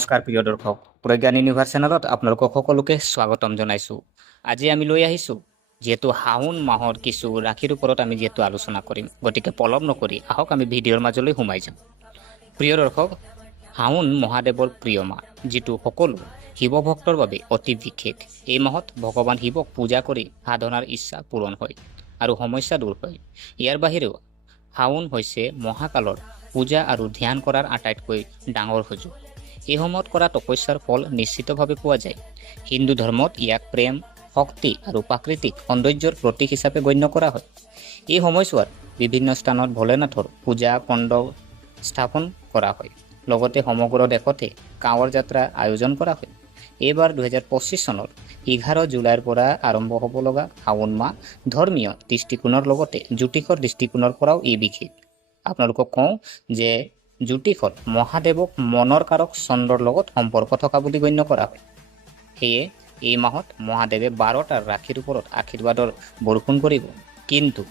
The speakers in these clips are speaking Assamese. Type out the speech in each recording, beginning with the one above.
নমস্কাৰ প্ৰিয় দৰ্শক, প্ৰজ্ঞান ইউনিভাৰ্ছ চেনেলত আপোনালোকক সকলোকে স্বাগতম জনাইছোঁ। আজি আমি লৈ আহিছোঁ যিহেতু শাওণ মাহৰ কিছু ৰাশিৰ ওপৰত আমি যিহেতু আলোচনা কৰিম, গতিকে পলম নকৰি আহক আমি ভিডিঅ'ৰ মাজলৈ সোমাই যাম। প্ৰিয় দৰ্শক, শাওণ মহাদেৱৰ প্ৰিয় মাহ, যিটো সকলো শিৱ ভক্তৰ বাবে অতি বিশেষ। এই মাহত ভগৱান শিৱক পূজা কৰি সাধনাৰ ইচ্ছা পূৰণ হয় আৰু সমস্যা দূৰ হয়। ইয়াৰ বাহিৰেও শাওণ হৈছে মহাকালৰ পূজা আৰু ধ্যান কৰাৰ আটাইতকৈ ডাঙৰ সুযোগ। এই সময়ত কৰা তপস্যাৰ ফল নিশ্চিতভাৱে পোৱা যায়। হিন্দু ধৰ্মত ইয়াক প্ৰেম, শক্তি আৰু প্ৰাকৃতিক সৌন্দৰ্যৰ প্ৰতীক হিচাপে গণ্য কৰা হয়। এই সময়ছোৱাত বিভিন্ন স্থানত ভোলেনাথৰ পূজা কুণ্ড স্থাপন কৰা হয়। লগতে সমগ্ৰ দেশতে কাঁৱৰ যাত্ৰা আয়োজন কৰা হয়। এইবাৰ 2025 চনৰ 11 জুলাইৰ পৰা আৰম্ভ হ'ব লগা শাওণ মাহ ধৰ্মীয় দৃষ্টিকোণৰ লগতে জ্যোতিষৰ দৃষ্টিকোণৰ পৰাও ই বিশেষ। আপোনালোকক কওঁ যে জ্যোতিষত মহাদেৱক মনৰ কাৰক চন্দ্ৰৰ লগত সম্পৰ্ক থকা বুলি গণ্য কৰা হয়। সেয়ে এই মাহত মহাদেৱে 12টা ৰাশিৰ ওপৰত আশীৰ্বাদৰ বৰষুণ কৰিব, কিন্তু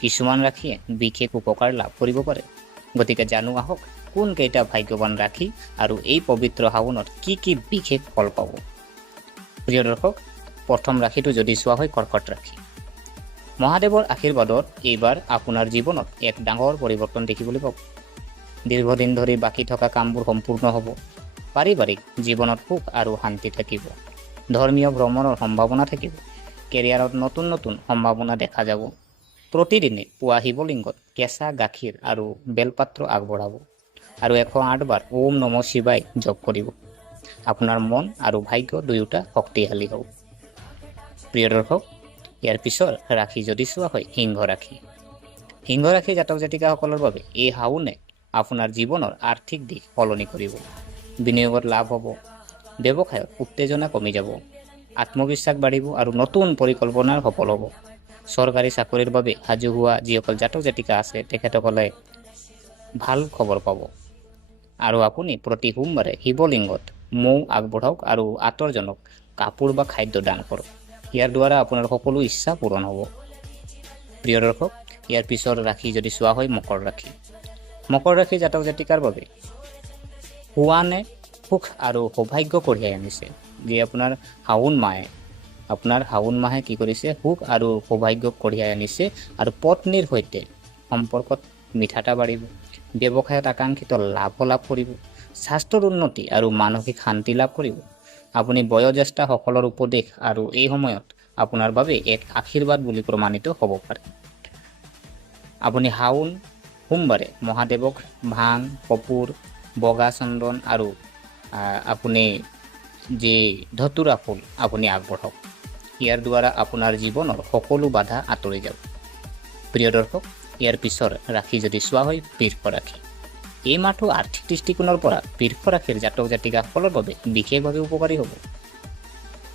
কিছুমান ৰাশিয়ে বিশেষ উপকাৰ লাভ কৰিব পাৰে। গতিকে জানো আহক কোন কেইটা ভাগ্যৱান ৰাশি আৰু এই পবিত্ৰ শাওণত কি কি বিশেষ ফল পাব। প্ৰিয় দৰ্শক, প্ৰথম ৰাশিটো যদি চোৱা হয় কৰ্কট ৰাশি। মহাদেৱৰ আশীৰ্বাদত এইবাৰ আপোনাৰ জীৱনত এক ডাঙৰ পৰিৱৰ্তন দেখিবলৈ পাব। দীৰ্ঘদিন ধৰি বাকী থকা কামবোৰ সম্পূৰ্ণ হ'ব। পাৰিবাৰিক জীৱনত সুখ আৰু শান্তি থাকিব। ধৰ্মীয় ভ্ৰমণৰ সম্ভাৱনা থাকিব। কেৰিয়াৰত নতুন নতুন সম্ভাৱনা দেখা যাব। প্ৰতিদিনে পুৱা শিৱলিংগত কেঁচা গাখীৰ আৰু বেলপাত্ৰ আগবঢ়াব আৰু 108 বাৰ ওম নম শিৱায় জপ কৰিব। আপোনাৰ মন আৰু ভাগ্য দুয়োটা শক্তিশালী হ'ব। প্ৰিয় দৰ্শক, ইয়াৰ পিছৰ ৰাশি যদি চোৱা হয় সিংহ ৰাশি। সিংহ ৰাশি জাতক জাতিকাসকলৰ বাবে এই শাওণে আপোনাৰ জীৱনৰ আৰ্থিক দিশ সলনি কৰিব। বিনিয়োগত লাভ হ'ব। ব্যৱসায়ত উত্তেজনা কমি যাব। আত্মবিশ্বাস বাঢ়িব আৰু নতুন পৰিকল্পনাৰ সফল হ'ব। চৰকাৰী চাকৰিৰ বাবে সাজু হোৱা যিসকল জাতক জাতিকা আছে তেখেতসকলে ভাল খবৰ পাব। আৰু আপুনি প্ৰতি সোমবাৰে শিৱলিংগত মৌ আগবঢ়াওক আৰু আঁতৰজনক কাপোৰ বা খাদ্য দান কৰক। ইয়াৰ দ্বাৰা আপোনাৰ সকলো ইচ্ছা পূৰণ হ'ব। প্ৰিয় দৰ্শক, ইয়াৰ পিছৰ ৰাশি যদি চোৱা হয় মকৰ ৰাশি। মকৰ ৰাশি জাতক জাতিকাৰ বাবে হোৱানে সুখ আৰু সৌভাগ্য কঢ়িয়াই আনিছে। যি আপোনাৰ শাওণ মাহে কি কৰিছে, সুখ আৰু সৌভাগ্য কঢ়িয়াই আনিছে আৰু পত্নীৰ সৈতে সম্পৰ্কত মিঠাটা বাঢ়িব। ব্যৱসায়ত আকাংক্ষিত লাভ কৰিব। স্বাস্থ্যৰ উন্নতি আৰু মানসিক শান্তি লাভ কৰিব। আপুনি বয়োজ্যেষ্ঠসকলৰ উপদেশ আৰু এই সময়ত আপোনাৰ বাবে এক আশীৰ্বাদ বুলি প্ৰমাণিত হ'ব পাৰে। আপুনি সোমবাৰে মহাদেৱক ভাং, কপোৰ, বগা চন্দন আৰু আপুনি যি ধতুৰা ফুল আপুনি আগবঢ়াওক। ইয়াৰ দ্বাৰা আপোনাৰ জীৱনৰ সকলো বাধা আঁতৰি যাব। প্ৰিয় দৰ্শক, ইয়াৰ পিছৰ ৰাশি যদি চোৱা হয় বৃষ ৰাশি। এই মাহটো আৰ্থিক দৃষ্টিকোণৰ পৰা বৃষ ৰাশিৰ জাতক জাতিকাসকলৰ বাবে বিশেষভাৱে উপকাৰী হ'ব।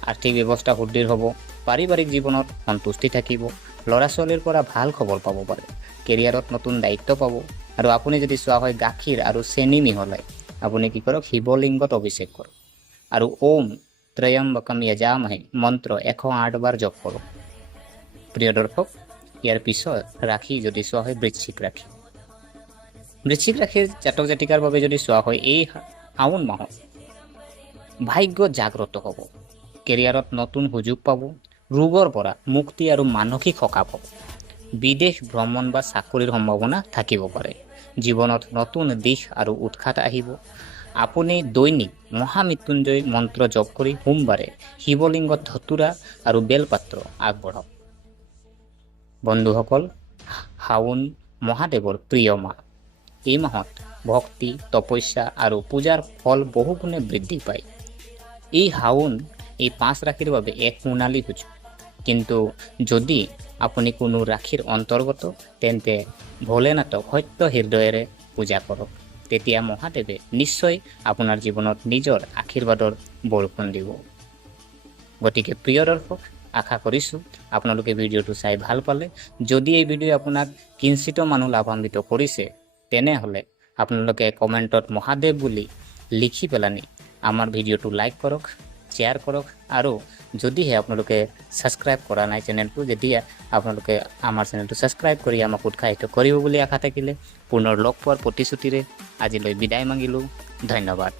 আৰ্থিক ব্যৱস্থা সুদৃঢ় হ'ব। পাৰিবাৰিক জীৱনত সন্তুষ্টি থাকিব। ল'ৰা ছোৱালীৰ পৰা ভাল খবৰ পাব পাৰে। কেৰিয়াৰত নতুন দায়িত্ব পাব। আৰু আপুনি যদি চোৱা হয় গাখীৰ আৰু চেনি মিহলাই আপুনি কি কৰক, শিৱলিংগত অভিষেক কৰক আৰু ওম ত্ৰয়ম্বকম য়জামহে মন্ত্ৰ 108 বাৰ জপ কৰক। প্ৰিয় দৰ্শক, ইয়াৰ পিছত ৰাশি যদি চোৱা হয় বৃশ্চিক ৰাশি। বৃশ্চিক ৰাশিৰ জাতক জাতিকাৰ বাবে যদি চোৱা হয় এই শাওণ মাহত ভাগ্য জাগ্ৰত হ'ব। কেৰিয়াৰত নতুন সুযোগ পাব। ৰোগৰ পৰা মুক্তি আৰু মানসিক সকাহ পাব। বিদেশ ভ্ৰমণ বা চাকৰিৰ সম্ভাৱনা থাকিব পাৰে। জীৱনত নতুন দিশ আৰু উৎসাহ আহিব। আপুনি দৈনিক মহামৃত্যুঞ্জয় মন্ত্ৰ জপ কৰি সোমবাৰে শিৱলিংগত ধতুৰা আৰু বেলপাত্ৰ আগবঢ়াওক। বন্ধুসকল, শাওণ মহাদেৱৰ প্ৰিয় মাহ। এই মাহত ভক্তি, তপস্যা আৰু পূজাৰ ফল বহুগুণে বৃদ্ধি পায়। এই শাওণ এই 5 ৰাশিৰ বাবে এক সোণালী সুযোগ। কিন্তু যদি আপুনি কোনো ৰাশিৰ অন্তৰ্গত, তেন্তে ভোলেনাথক সত্য হৃদয়েৰে পূজা কৰক। তেতিয়া মহাদেৱে নিশ্চয় আপোনাৰ জীৱনত নিজৰ আশীৰ্বাদৰ বৰষুণ দিব। গতিকে প্ৰিয় দৰ্শক, আশা কৰিছোঁ আপোনালোকে ভিডিঅ'টো চাই ভাল পালে। যদি এই ভিডিঅ' আপোনাক কিঞ্চিত মানুহ লাভান্বিত কৰিছে, তেনেহ'লে আপোনালোকে কমেণ্টত মহাদেৱ বুলি লিখি পেলানি আমাৰ ভিডিঅ'টো লাইক কৰক, শ্বেয়াৰ কৰক আৰু যদিহে আপোনালোকে ছাবস্ক্ৰাইব কৰা নাই চেনেলটো, যেতিয়া আপোনালোকে আমাৰ চেনেলটো ছাবস্ক্ৰাইব কৰি আমাক উৎসাহিত কৰিব বুলি আশা থাকিলে পুনৰ লগ পোৱাৰ প্ৰতিশ্ৰুতিৰে আজিলৈ বিদায় মাগিলোঁ। ধন্যবাদ।